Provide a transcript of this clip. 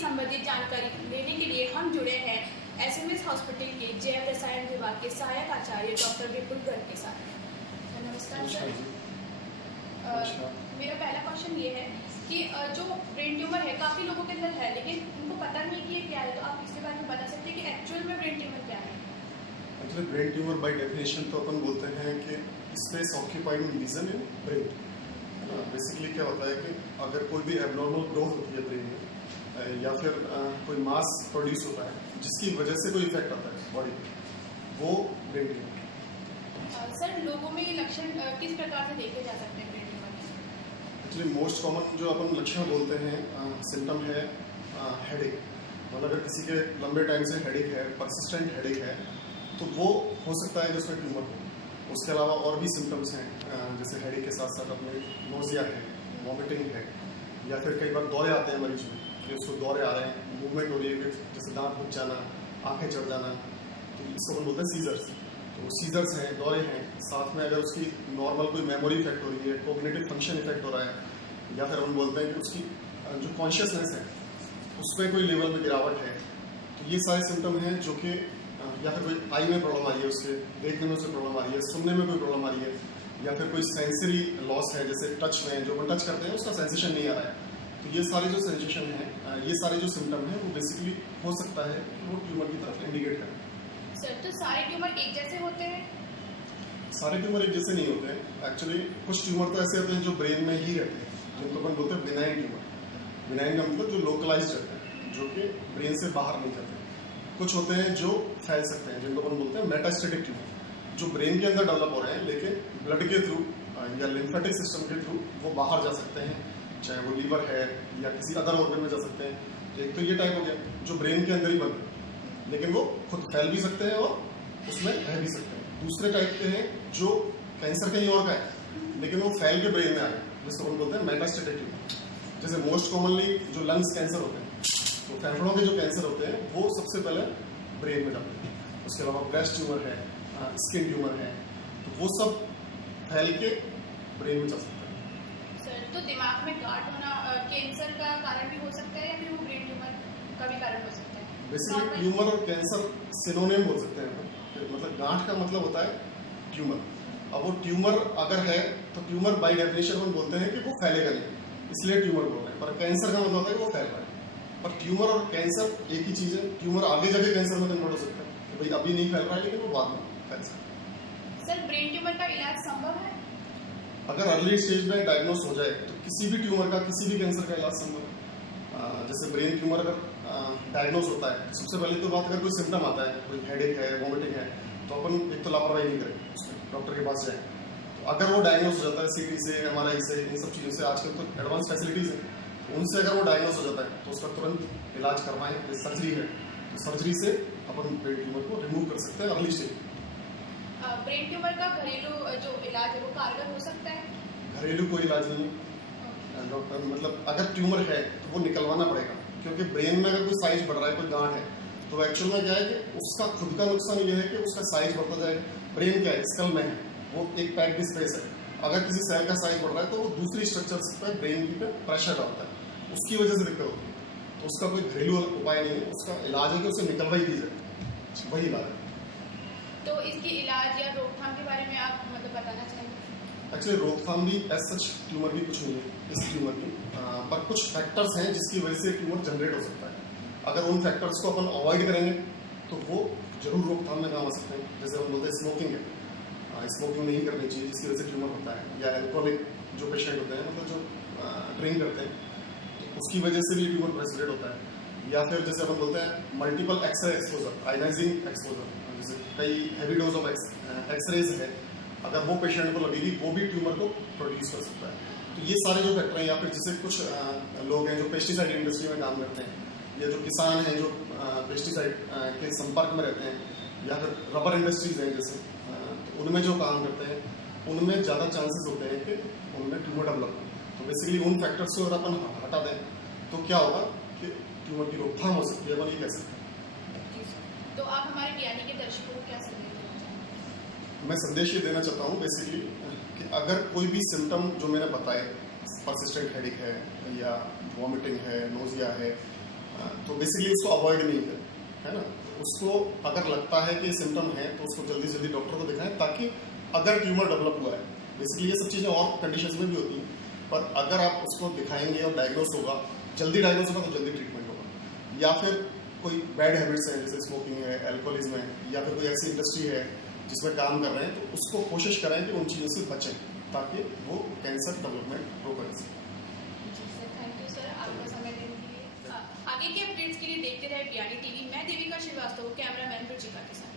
संबंधित जानकारी लेने के लिए हम जुड़े हैं एसएमएस हॉस्पिटल के जैव रसायन विभाग के सहायक आचार्य डॉक्टर विपुल गर्ग के साथ। नमस्कार सर। मेरा पहला क्वेश्चन ये है कि जो ब्रेन ट्यूमर है काफ़ी लोगों के अंदर है, लेकिन उनको पता नहीं कि ये क्या है, तो आप इसके बारे में बता सकते हैं कि एक्चुअल में ब्रेन ट्यूमर क्या है? Actually brain tumour by definition तो अपन बोलते हैं कि space occupying region in brain. Basically क्या होता है कि अगर कोई भी एबनॉर्मल ग्रोथ होती है ब्रेन में या फिर कोई मास प्रोड्यूस होता है जिसकी वजह से कोई इफेक्ट आता है बॉडी पे, वो ब्रेन ट्यूमर। सर, लोगों में ये लक्षण किस प्रकार से देखे जा सकते हैं ब्रेन ट्यूमर के? एक्चुअली मोस्ट कॉमन जो अपन लक्षण बोलते हैं सिम्टम है हेडेक। मतलब अगर किसी के लंबे टाइम से हेडेक है, परसिस्टेंट हेडेक है, तो वो हो सकता है कि उसमें ट्यूमर हो। उसके अलावा और भी सिम्टम्स हैं जैसे हेडेक के साथ साथ अपने नोजिया है, वॉमिटिंग है, या फिर कई बार दौरे आते हैं मरीज में कि उसको दौरे आ रहे हैं, मूवमेंट हो रही है, जैसे दांत फूट जाना, आंखें चढ़ जाना, तो इसको हम बोलते हैं सीजर्स। तो सीजर्स हैं, दौरे हैं, साथ में अगर उसकी नॉर्मल कोई मेमोरी इफेक्ट हो रही है, कोग्निटिव फंक्शन इफेक्ट हो रहा है, या फिर हम बोलते हैं कि उसकी जो कॉन्शियसनेस है उसमें कोई लेवल में गिरावट है, तो ये सारे सिम्टम हैं जो कि या फिर कोई आई में प्रॉब्लम आ रही है, उसके देखने में उससे प्रॉब्लम आ रही है, सुनने में कोई प्रॉब्लम आ रही है, या फिर कोई सेंसरी लॉस है, जैसे टच में जो अपन टच करते हैं उसका सेंसेशन नहीं आ रहा है, तो ये सारे जो सेंसेशन हैं, ये सारे जो सिम्टम हैं वो बेसिकली हो सकता है कि वो ट्यूमर की तरफ इंडिकेट करें। सर, तो सारे ट्यूमर एक जैसे होते हैं? सारे ट्यूमर एक जैसे नहीं होते हैं। एक्चुअली कुछ ट्यूमर तो ऐसे होते हैं जो ब्रेन में ही रहते हैं, जिनको अपन बोलते हैं बिनाइन ट्यूमर। बिनाइन का मतलब जो लोकलाइज रहते हैं, जो कि ब्रेन से बाहर नहीं जाते। कुछ होते हैं जो फैल सकते हैं, जिनको अपन बोलते हैं मेटास्टेटिक ट्यूमर, जो ब्रेन के अंदर डेवलप हो रहे हैं, लेकिन ब्लड के थ्रू या लिम्फेटिक सिस्टम के थ्रू वो बाहर जा सकते हैं, चाहे वो लीवर है या किसी अदर ऑर्गन में जा सकते हैं। तो एक तो ये टाइप हो गया जो ब्रेन के अंदर ही बन है, लेकिन वो खुद फैल भी सकते हैं और उसमें रह भी सकते हैं। दूसरे टाइप के हैं जो कैंसर कहीं और का है, लेकिन वो फैल के ब्रेन में आ गए, जिसको हम बोलते हैं मेटास्टेटिक ट्यूमर। जैसे मोस्ट कॉमनली जो लंग्स कैंसर होते हैं, तो फेफड़ों के जो कैंसर होते हैं वो सबसे पहले ब्रेन में जाते हैं। उसके अलावा ब्रेस्ट ट्यूमर है, स्किन ट्यूमर है, तो वो सब फैल के ब्रेन में जा सकता है। सर, तो दिमाग में गांठ होना कैंसर का कारण भी हो सकता है या फिर वो ब्रेन ट्यूमर का भी कारण हो सकता है? बेसिकली ट्यूमर और कैंसर सिनोनिम बोल सकते हैं। मतलब गांठ का मतलब होता है ट्यूमर। अब वो ट्यूमर अगर है तो ट्यूमर बाय डेफिनेशन हम बोलते हैं कि वो फैलेगा नहीं, इसलिए ट्यूमर बोल रहे हैं। पर कैंसर का मतलब होता है कि वो फैल रहा है। पर ट्यूमर और कैंसर एक ही चीज़ है। ट्यूमर आगे जाके कैंसर में कन्वर्ट हो सकता है, तो भाई अभी नहीं फैल रहा है, लेकिन वो बाद में फैल सकता है। सर, ब्रेन ट्यूमर का इलाज संभव है? अगर अर्ली स्टेज में डायग्नोस हो जाए तो किसी भी ट्यूमर का, किसी भी कैंसर का इलाज संभव है। जैसे ब्रेन ट्यूमर अगर डायग्नोस होता है, सबसे पहले तो बात, अगर कोई सिम्टम आता है, कोई हेडेक है, वॉमिटिंग है, तो अपन एक तो लापरवाही नहीं करें, उसमें डॉक्टर के पास जाएं। तो अगर वो डायग्नोस हो जाता है सीटी से, एमआरआई से, इन सब चीज़ों से, आजकल तो एडवांस फैसिलिटीज़ हैं, उनसे अगर वो डायग्नोस हो जाता है तो उसका तुरंत इलाज करवाएं। सर्जरी है तो सर्जरी से अपन ब्रेन ट्यूमर को रिमूव कर सकते हैं अर्ली स्टेज। ब्रेन ट्यूमर का घरेलू जो इलाज है वो कारगर हो सकता है? घरेलू कोई इलाज नहीं है डॉक्टर। मतलब अगर ट्यूमर है तो वो निकलवाना पड़ेगा, क्योंकि ब्रेन में अगर कोई साइज बढ़ रहा है, कोई गांठ है, तो एक्चुअल में क्या है कि उसका खुद का नुकसान ये है कि उसका साइज बढ़ता जाएगा। ब्रेन क्या है, स्कल में है, वो एक पैक्ड स्पेस है। अगर किसी सेल का साइज बढ़ रहा है तो वो दूसरी स्ट्रक्चर्स पे ब्रेन की पे प्रेशर डालता है, उसकी वजह से दिक्कत होती है। तो उसका कोई घरेलू उपाय नहीं है, उसका इलाज है कि उसे निकलवा ही दी जाए, वही इलाज है। तो इसकी इलाज या रोकथाम के बारे में आप मतलब बताना चाहेंगे? एक्चुअली रोकथाम भी एज सच ट्यूमर की कुछ नहीं है इस ट्यूमर की, पर कुछ फैक्टर्स हैं जिसकी वजह से ट्यूमर जनरेट हो सकता है। अगर उन फैक्टर्स को अपन अवॉइड करेंगे तो वो जरूर रोकथाम में काम आ सकते हैं। जैसे हम बोलते हैं स्मोकिंग है, स्मोकिंग नहीं करनी चाहिए जिसकी वजह से ट्यूमर होता है, या एल्कोहलिक जो पेशेंट होते हैं, मतलब जो ड्रिंक करते हैं, तो उसकी वजह से भी ट्यूमर प्रेसिडेट होता है। या फिर जैसे अपन बोलते हैं multiple x ray exposure, ionising exposure, जैसे कई हैवी डोज ऑफ एक्सरेज है, अगर वो पेशेंट को लगेगी वो भी ट्यूमर को प्रोड्यूस कर सकता है। तो ये सारे जो फैक्टर हैं, या फिर जैसे कुछ लोग हैं जो पेस्टिसाइड इंडस्ट्री में काम करते हैं, या जो किसान हैं जो पेस्टिसाइड के संपर्क में रहते हैं, या फिर रबर इंडस्ट्रीज हैं जैसे, तो उनमें जो काम करते हैं उनमें ज़्यादा चांसेस होते हैं कि उनमें ट्यूमर डेवलप हो। तो बेसिकली उन फैक्टर्स को अगर अपन हटा दें तो क्या होगा कि ट्यूमर की रोकथाम हो सकती है, अपन ये कह सकते हैं। तो आप हमारे ज्ञानी के दर्शकों को क्या संदेश देना चाहेंगे? मैं संदेश ये देना चाहता हूँ बेसिकली कि अगर कोई भी सिम्टम जो मैंने बताए, परसिस्टेंट हेडेक है या वॉमिटिंग है, नोजिया है, तो बेसिकली उसको अवॉइड नहीं करें, है ना। उसको अगर लगता है कि सिम्टम है तो उसको जल्दी से जल्दी डॉक्टर को दिखाएं, ताकि अगर ट्यूमर डेवलप हुआ है, बेसिकली ये सब चीज़ें और कंडीशंस में भी होती हैं, पर अगर आप उसको दिखाएंगे और डायग्नोस होगा, जल्दी डायग्नोस होगा तो जल्दी ट्रीटमेंट होगा। या फिर कोई बैड हैबिट्स हैं, जैसे स्मोकिंग है, अल्कोहलिज्म है, या फिर कोई ऐसी इंडस्ट्री है जिसमें काम कर रहे हैं, तो उसको कोशिश करें कि उन चीज़ों से बचें, ताकि वो कैंसर डेवलपमेंट रोक सके। जी सर, थैंक यू सर आपका समय देने के लिए। आगे के अपडेट्स के लिए देखते रहे PRD TV। मैं देविका श्रीवास्तव, कैमरामैन रुचिका के साथ।